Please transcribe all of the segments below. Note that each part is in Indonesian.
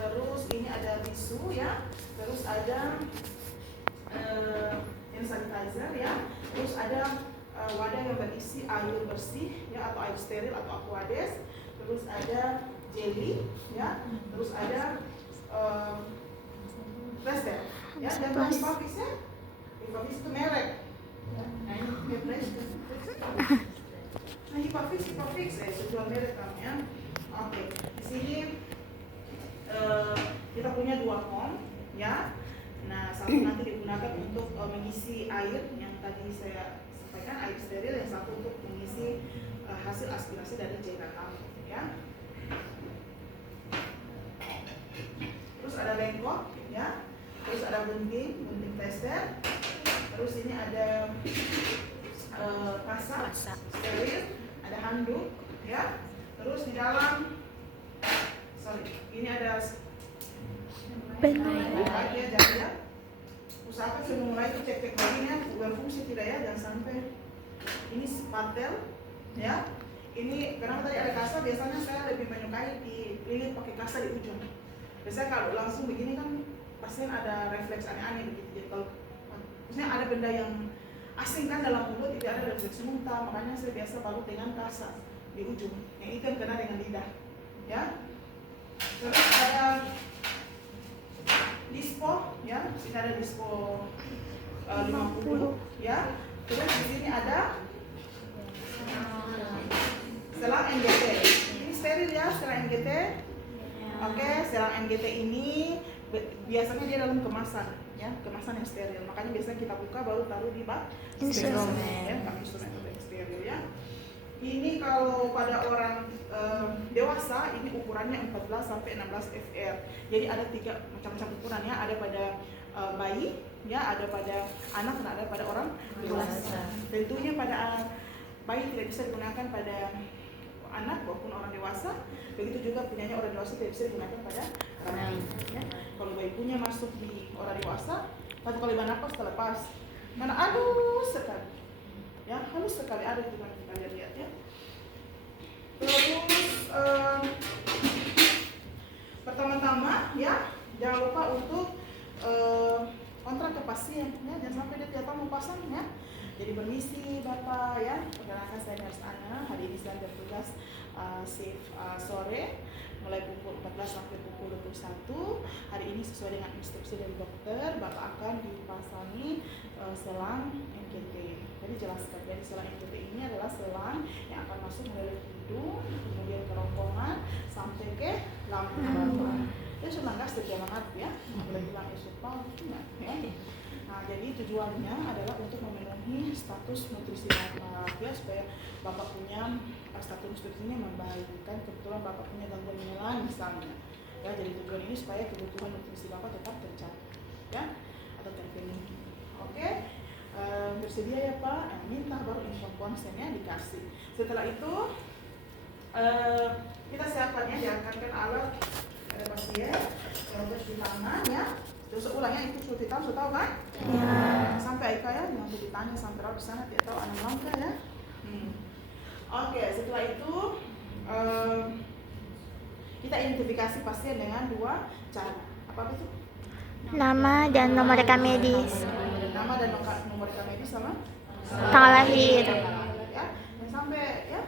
terus ini ada tisu ya, terus ada hand sanitizer ya, terus ada wadah yang berisi air bersih ya atau air steril atau Aquades, terus ada jelly ya, terus ada plaster ya, dan Hipafix ya, Hipafix itu merek ya. Nah ini plaster. Nah Hipafix jual merek kan ya. Oke, di sini kita punya 2 kom ya. Nah satu nanti digunakan untuk mengisi air yang tadi saya sampaikan, air steril, yang satu untuk mengisi hasil aspirasi dari cairan kami ya. Terus ada bengkok ya, terus ada gunting tester, terus ini ada kasa steril, ada handuk ya, terus di dalam ini ada ya, jadi ya usahakan sebelum mulai itu cek baginya berfungsi tidak ya, jangan sampai ini spatel ya. Ini karena tadi ada kasa, biasanya saya lebih menyukai dililit pakai kasa di ujung. Biasanya kalau langsung begini kan pasien ada refleks aneh-aneh begitu. Jadi kalau misalnya ada benda yang asing kan dalam mulut, tidak ada refleks muntah, makanya saya biasa baru dengan kasa di ujung. Yang itu kena dengan lidah ya. Terus ada dispo ya, sini ada dispo 50 ya. Terus di sini ada selang NGT. Ini steril ya, selang NGT. Oke, selang NGT ini biasanya dia dalam kemasan ya, kemasan yang steril. Makanya biasanya kita buka baru taruh di bak instrumen ya, bak instrumen untuk steril ya. Ini kalau pada orang dewasa ini ukurannya 14 sampai 16 fr. Jadi ada 3 macam-macam ukuran ya, ada pada bayi ya, ada pada anak, dan ada pada orang dewasa. Tentunya pada bayi tidak bisa digunakan pada anak maupun orang dewasa. Begitu juga punyanya orang dewasa tidak bisa digunakan pada anak ya. Kalau bayi punya masuk di orang dewasa, 1 kali bernapas terlepas, mana halus sekali ya, halus sekali, ada di mana kita lihat ya. Terus pertama-tama ya, jangan lupa untuk kontrak ke pasien ya, jangan sampai dia tidak tahu mau pasang ya. Jadi permisi Bapak ya, perkenalkan saya Nurse Ana, hari ini saya bertugas shift sore mulai pukul 14 sampai pukul 21. Hari ini sesuai dengan instruksi dari dokter, Bapak akan dipasangi selang NGT. Jadi jelaskan, jadi selang NGT ini adalah selang yang akan masuk melalui hidung, kemudian kerongkongan sampai ke lambung. Dia sudah nggak setiap banget ya, boleh bilang esopal ya. Nah, jadi tujuannya adalah untuk memenuhi status nutrisi Bapak ya, supaya Bapak punya status nutrisinya membaik. Kan kebetulan Bapak punya gangguan melan misalnya. Ya, jadi tujuan ini supaya kebutuhan nutrisi Bapak tetap tercapai ya, atau terpenuhi. Oke. Bersedia ya Pak? Minta baru info konsennya dikasih. Setelah itu kita siapkan ya, diangkatkan alat pasien, terus di tangan ya. Terus ulangnya itu sudah tahu kan? Ya. Sampai Aika ya, nanti ditanya sampai di sana tidak tahu anak langkah ya. Oke, setelah itu kita identifikasi pasien dengan 2 cara. Apa itu? Nama dan nomor rekam medis. Nama dan nomor rekam medis sama Tanggal lahir. Ya, dan sampai ya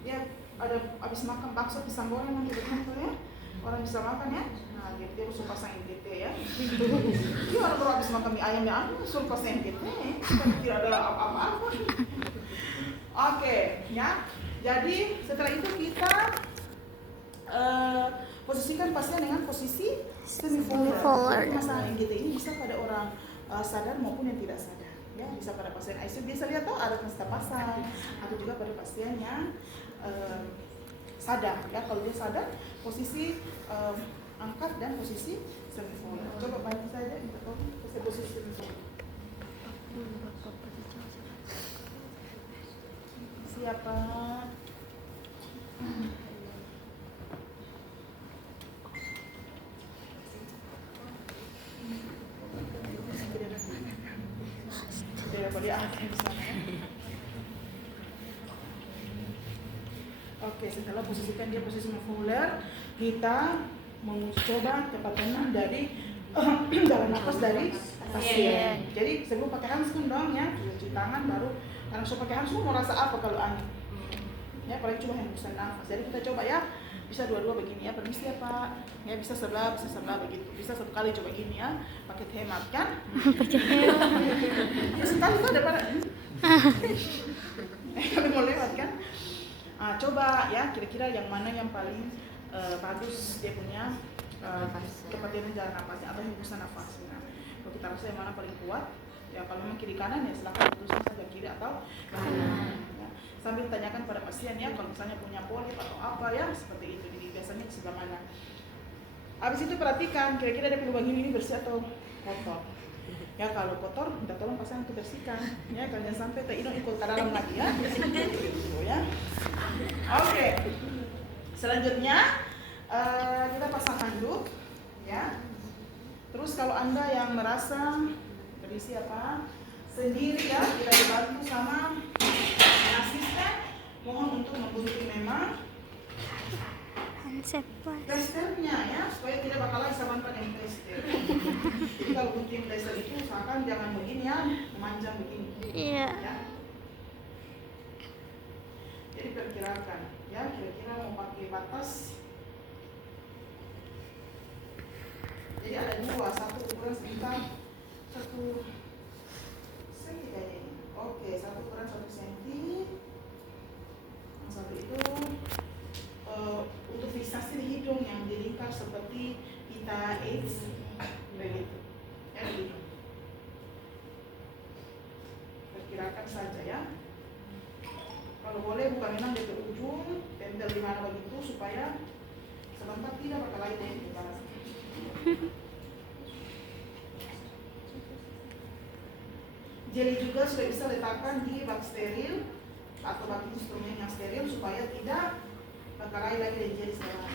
dia ada habis makan bakso pisang goreng nanti berkumpul ya. Orang bisa makan ya. Nah, dia harus pasang NGT ya. Dia orang baru habis makan mie ayam ya, suruh pasang NGT. Kan tidak ada apa-apa. Oke, ya. Jadi setelah itu kita posisikan pasien dengan posisi semi-forward. Masalah NGT ini bisa pada orang sadar maupun yang tidak sadar. Ya, bisa pada pasien ICU, bisa lihat tuh ada kita pasang, atau juga pada pasien yang sadar ya. Kalau dia sadar, posisi angkat dan posisi semi-forward. Coba bantu saja untuk posisi semi-forward. Siapa? Oke, setelah posisikan dia posisi semi-forward, kita mencoba kepatenan dari dalam nafas dari pasien. Jadi sebelum pakai handphone dong ya, cuci tangan baru. Karena sudah pakai handphone mau rasa apa kalau aneh? Ya paling cuma hembusan nafas. Jadi kita coba ya, bisa dua-dua begini ya, permisi ya Pak. Ya bisa sebelah begitu. Bisa satu kali coba gini ya, pakai hemat kan? Pakai hemat. Ya sekali tuh daripada kalau mau lewat kan? Coba ya, kira-kira yang mana yang paling bagus dia punya kepatenan jalan nafasnya atau hembusan nafasnya. Kalau kita rasa yang mana paling kuat, ya kalau memang kiri kanan ya silakan putuskan saja kiri atau kanan. Ya. Sambil tanyakan pada pasien ya, kalau misalnya punya polip atau apa ya seperti itu. Jadi biasanya di sebelah mana. Habis itu perhatikan kira-kira dia lubang ini bersih atau kotor. Ya kalau kotor, minta tolong pasien untuk bersihkan. Ya kalau jangan sampai ikut ke dalam lagi ya. Gitu ya. Oke. Selanjutnya kita pasang handuk ya. Terus kalau Anda yang merasa berisi apa sendiri ya, tidak dibantu sama asisten, mohon untuk membunting memang plasternya ya, supaya tidak bakal lagi sama yang plaster. Jadi kalau gunting plaster itu usahakan jangan begini ya, memanjang begini. Iya. Ya. Jadi perkirakan ya, kira-kira mau pakai batas. Jadi ada dua, satu ukuran sekitar 1 senti kayaknya ini. Oke, satu ukuran 1 senti. Yang satu itu untuk fiksasi di hidung yang dilingkar seperti pita AIDS begitu. Ya begitu. Perkirakan saja ya. Kalau boleh bukan memang dari ujung, tempel di mana begitu supaya sebentar tidak bakal lagi dari barat. Jeli juga sudah bisa letakkan di bak steril atau bak instrumen yang steril supaya tidak berkelahi lagi dari jeli sekarang.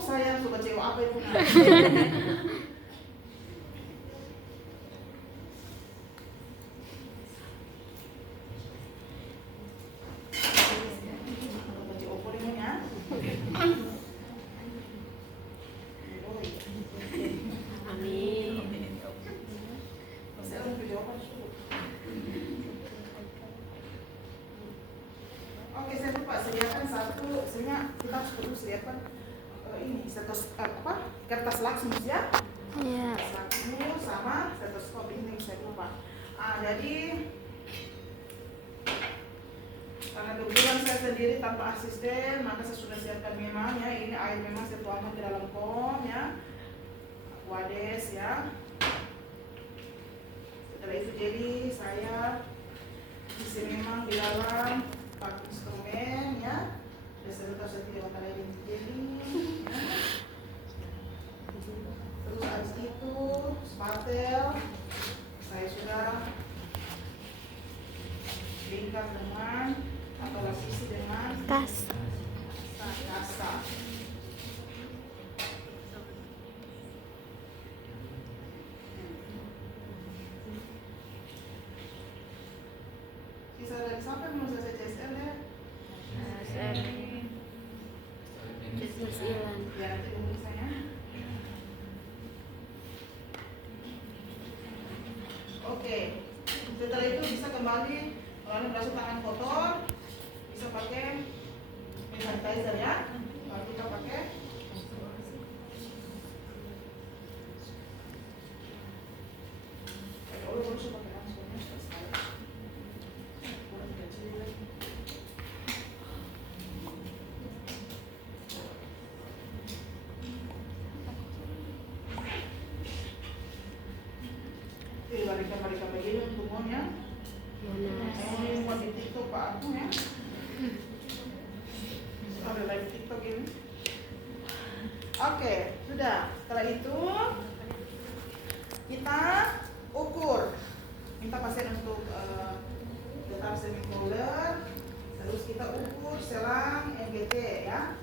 Saya suka cewek apa itu? Kertas laksmus ya? Iya. Laksmus sama stetoskop ini saya lupa. Jadi karena kebetulan saya sendiri tanpa asisten, maka saya sudah siapkan memang ya, ini air memang saya tuangkan di dalam kom ya, Aquades ya. Setelah itu jadi saya isi memang di dalam bak instrumen ya. Saya tidak bakal lagi jadi ya. Terus habis itu spatel saya sudah lingkar dengan atau lapisi dengan kasa. Sisa dari sampai mau selesai CSL ya? Ya nanti pemeriksanya. Oke, setelah itu bisa kembali kalau Anda merasa tangan kotor, bisa pakai hand sanitizer ya. Kalau kita pakai barikan begini untuk umumnya. Ini buat di TikTok Pak aku ya. Ada live TikTok ini. Oke, sudah. Setelah itu kita ukur. Minta pasien untuk letak semicolon. Terus kita ukur selang NGT ya.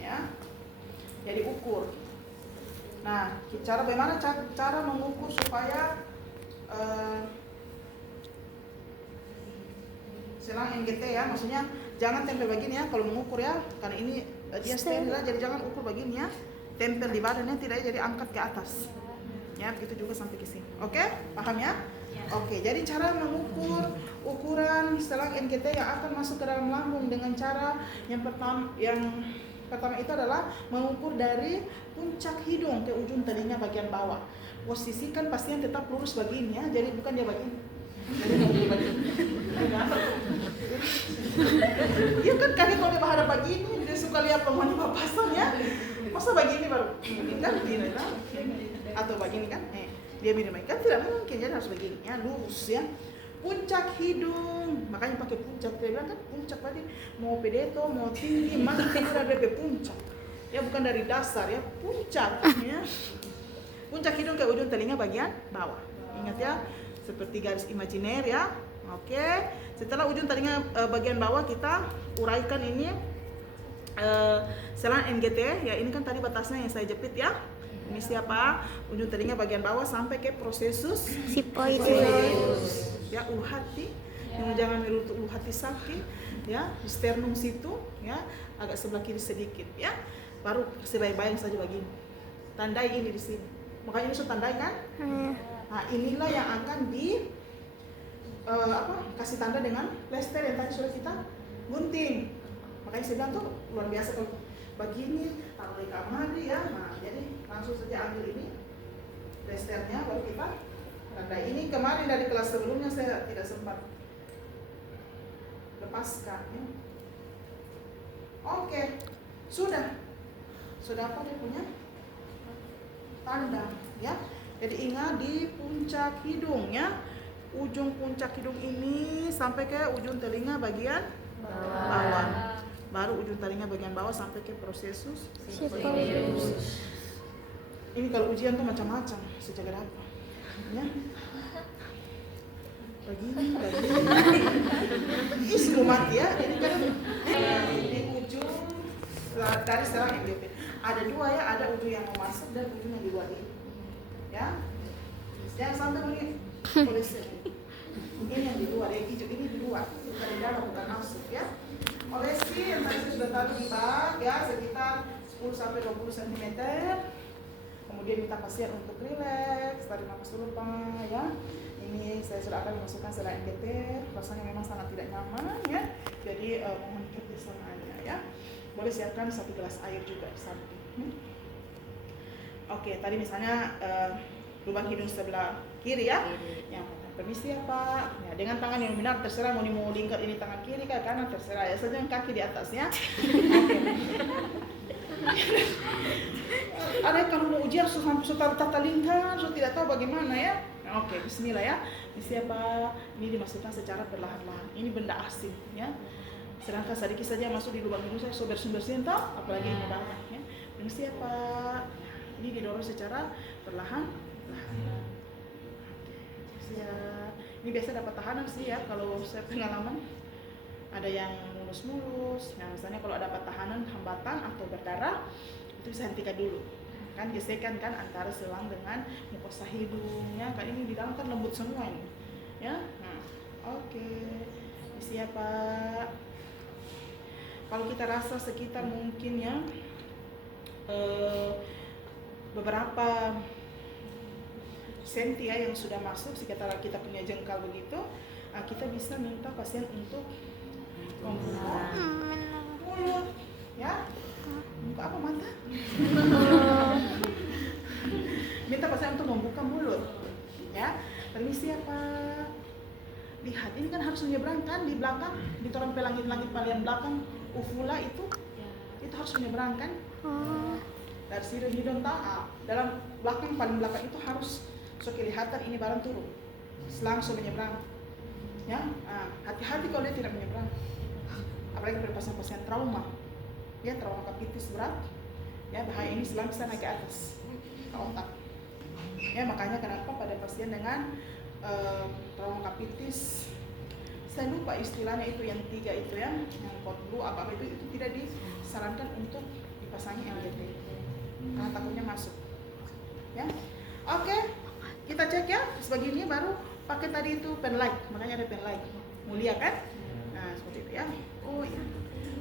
Ya. Jadi ukur. Nah, bagaimana cara mengukur supaya selang NGT ya, maksudnya jangan tempel begini ya kalau mengukur ya, karena ini dia steril ya, jadi jangan ukur begini ya, tempel di badannya, tidak, jadi angkat ke atas ya, begitu juga sampai ke sini. Oke, paham ya? Oke, jadi cara mengukur ukuran selang NGT yang akan masuk ke dalam lambung dengan cara yang pertama itu adalah mengukur dari puncak hidung ke ujung telinga bagian bawah. Posisikan pasien tetap lurus begini ya, jadi bukan dia begini. Iya kan, kali kalau dia menghadap begini, dia suka lihat penghuni papasan ya. Masa begini baru, ini kan begini lah, atau begini kan? Dia begini kan tidak mungkin, jadi harus begini ya, lurus ya. Puncak hidung, makanya pakai puncak. Dia bilang kan puncak berarti mau pedeto, mau tinggi, mana kita ada puncak. Ya bukan dari dasar ya, puncak ya. Puncak hidung ke ujung telinga bagian bawah. Ingat ya, seperti garis imajiner ya. Oke, setelah ujung telinga bagian bawah kita uraikan ini selang NGT ya. Ini kan tadi batasnya yang saya jepit ya. Ini siapa? Ujung telinga bagian bawah sampai ke prosesus Sipoidus. Ya, ulu hati. Yang jangan menutup ulu hati sakit ya, di sternum situ ya, agak sebelah kiri sedikit ya. Baru kasih bayang-bayang saja begini. Tandai ini di sini. Makanya ini sudah tandai kan? Nah, inilah yang akan di kasih tanda dengan plester yang tadi sudah kita gunting. Makanya saya bilang tuh luar biasa kalau begini, taruh di kamar ya. Nah, jadi langsung saja ambil ini plesternya, baru kita tandai. Ini kemarin dari kelas sebelumnya saya tidak sempat lepaskan ya. Oke, sudah apa dia punya tanda ya. Jadi ingat di puncak hidung ya, ujung puncak hidung ini sampai ke ujung telinga bagian bawah. Baru ujung telinga bagian bawah sampai ke prosesus sipoidus. Ini kalau ujian tuh macam-macam, sejagat apa ya. Begini. Ini semua mati ya. Ini kan di ujung dari selang NGT. Ada dua ya, ada ujung yang mau masuk dan ujung yang di luar ini. Ya. Jangan sampai begini. Ini yang di luar, yang hijau ini di luar. Bukan di dalam, bukan masuk ya. Olesi yang tadi saya sudah taruh di bak ya, sekitar 10 sampai 20 cm. Kemudian minta pasien untuk rileks, tarik nafas dulu Pak ya. Ini saya sudah akan memasukkan selang NGT, rasanya memang sangat tidak nyaman ya. Jadi mohon kerjasamanya ya. Boleh siapkan 1 gelas air juga di samping. Oke, tadi misalnya lubang hidung sebelah kiri ya. Yang permisi ya Pak. Ya, dengan tangan yang benar terserah mau lingkar ini tangan kiri ke kanan terserah ya. Saja kaki di atasnya. Ada kalau mau ujian sudah tata lingkar, sudah tidak tahu bagaimana ya. Oke, bismillah ya. Ini siapa? Ini dimasukkan secara perlahan-lahan. Ini benda asing ya. Sedangkan sedikit saja masuk di lubang hidung saya bersih-bersih entah, apalagi ini banyak ya. Ini siapa? Ini didorong secara perlahan-lahan. Ya, ini biasa dapat tahanan sih ya kalau saya pengalaman. Ada yang mulus-mulus. Nah, misalnya kalau dapat tahanan hambatan atau berdarah, itu bisa hentikan dulu. Kan gesekan kan antara selang dengan mukosa hidungnya. Kan ini di dalam kan lembut semua ini. Ya. Nah, oke. Siapa? Kalau kita rasa sekitar mungkin ya beberapa senti ya yang sudah masuk, sekitar kita punya jengkal begitu, kita bisa minta pasien untuk membuka mulut ya. Buka apa mata? Minta pasien untuk membuka mulut ya. Permisi ya Pak. Lihat, ini kan harus menyeberangkan di belakang, di torompe langit-langit paling belakang ufula itu harus menyeberangkan. Dari sirih hidung dalam belakang paling belakang itu harus kelihatan ini barang turun, langsung menyeberang. Ya, hati-hati kalau dia tidak menyeberang. Apalagi pada pasien-pasien trauma, ya trauma kapitis berat, ya bahaya ini selang bisa naik ke atas ke otak. Ya makanya kenapa pada pasien dengan trauma kapitis, saya lupa istilahnya itu yang 3 itu ya, yang kotblu apa itu tidak disarankan untuk dipasangi NGT karena takutnya masuk. Ya, oke. Kita cek ya, sebagainya baru pakai tadi itu pen light, makanya ada pen light mulia kan? Nah seperti itu ya. baku ya.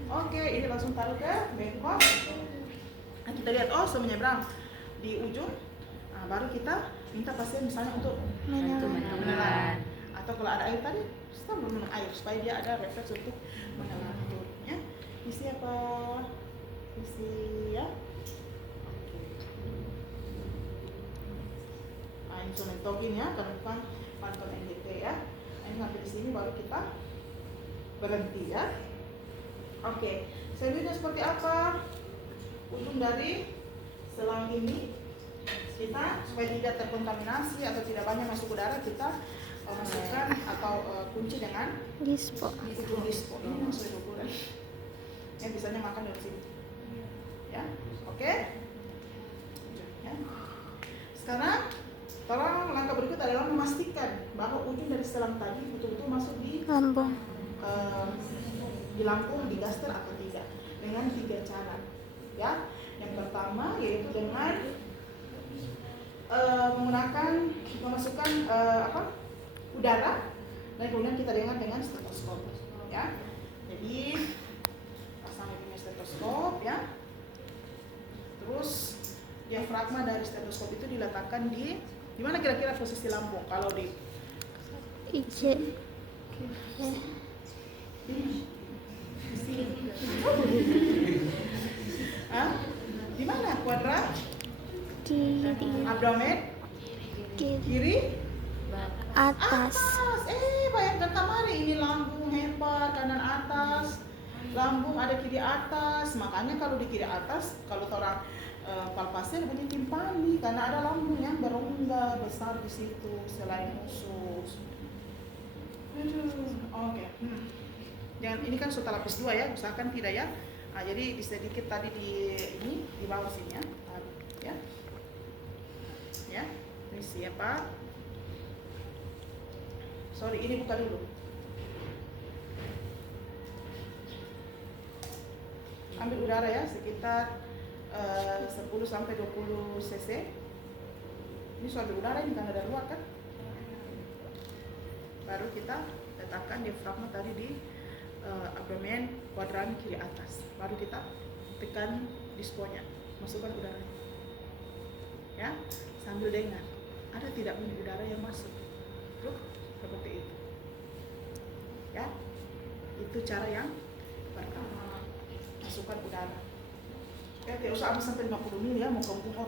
Oke, ini langsung taruh ke bengkok. Nah, kita lihat, oh sudah menyeberang di ujung. Nah, baru kita minta pasien misalnya untuk menelan. Atau kalau ada air tadi, kita minum air supaya dia ada refleks untuk menelan. Ya. Isi apa? Isi ya. Nah, insulin togin ya, karena bukan pantun NDT ya. Ini sampai di sini baru kita berhenti ya. Oke, selanjutnya seperti apa? Ujung dari selang ini kita supaya tidak terkontaminasi atau tidak banyak masuk udara, kita masukkan atau kunci dengan Dispo. ujung dispo. Ini masuk ukuran. Yang bisanya makan dari sini. Ya, oke. Ya. Sekarang tolong langkah berikut adalah memastikan bahwa ujung dari selang tadi betul-betul masuk di Lambung. di lambung, di gaster atau tidak, dengan 3 cara ya. Yang pertama yaitu dengan menggunakan memasukkan udara dan kemudian kita dengar dengan stetoskop ya. Jadi pasang punya stetoskop ya. Terus diafragma dari stetoskop itu diletakkan di mana kira-kira posisi lambung kalau di IC. Di mana? Kuadrat? Kiri. Abdomen? Kiri. Kiri? Atas. Bayangkan kemarin ini lambung hempar kanan atas, lambung ada kiri atas. Makanya kalau di kiri atas, kalau orang palpasi ada bunyi timpani karena ada lambung yang berongga besar di situ selain usus. Oke. Jangan, ini kan sudah lapis 2 ya, usahakan tidak ya. Nah, jadi sedikit tadi di bawah sini ya. Ya. Ya. Ini siapa? Sorry, ini buka dulu. Ambil udara ya, sekitar 10 sampai 20 cc. Ini suatu udara ini karena dari luar kan. Baru kita letakkan diafragma tadi di abdomen kuadran kiri atas. Baru kita tekan disponya, masukkan udara. Ya, sambil dengar ada tidak bunyi udara yang masuk. Tuh, seperti itu. Ya, itu cara yang pertama. Masukkan udara. Ya, tidak usah sampai 50 ml ya, mau kampung orang.